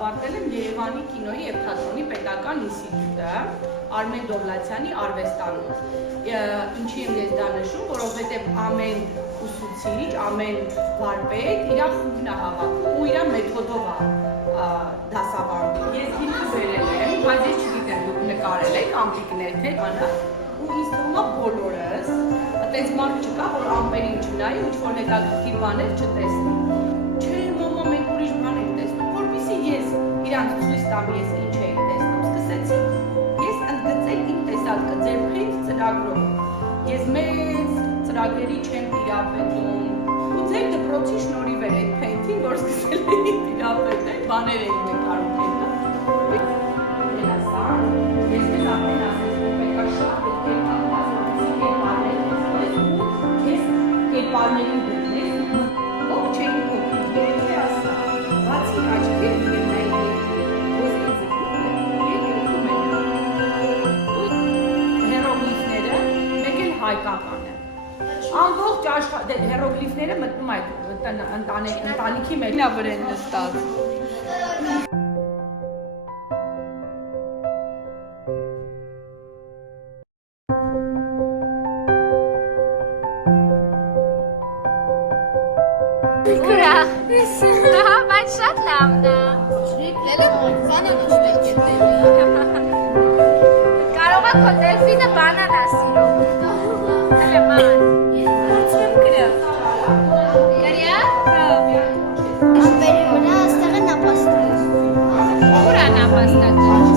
ավարտել եմ Երևանի կինոյի եւ թատրոնի պետական ինստիտուտը Արմեն Դովլաթյանի արվեստանոց։ Ինչի եմ ես դա նշում, որովհետեւ ամեն ուսուցիչ, ամեն վարպետ իր խումբն է հավաքում ու իր մեթոդով է դասավանդում։ Ես հիմա վերել եմ, բայց ես չգիտեմ դուք նկարել եք ամպիկներ թե բանա ու ինձ թվում է բոլորս այդպես մարդ չկա, որ ամպերին չնայի, ինչ-որ հետաքրքիր բաներ չտեսնի։ Չէ, մամա, մենք ուրիշ բան ենք տեսնում, որպեսզի ես իրանց ցույց տամ ես ինչ էի տեսնում։ Սկսեցի ես ընդգծել իմ տեսակը ձեր փեթ ծրագրով։ Ես մեծ ծրագրերի չեմ տիրապետում։ Ու ձեր դպրոցի շնորհիվ էր այդ փեթին, որ սկսել էի տիրապետել, բաներ էի նկարում հետո։ Ես մեզ ամեն ասես, որ պետք է շատ կերպարներին դրնես, ով չէին փոխում, եթե ասա, բացի աչքեր դրնային ոսկի ձգնուկը, երկրում են հերոգլիֆները, մեկ էլ հայկական է։ Ամբողջ հերոգլիֆները մտնում այդ ընտանիքի մեջ վրա են նստած։ Բայց շատ լավն է։ Կարող է քո դելֆինը բանանա սիրում։ Հələ ման։ Չեմ գրել։ Կարիա։ Ամպերի վրա աստեղը նապաստակ։ Ուր է նապաստակը։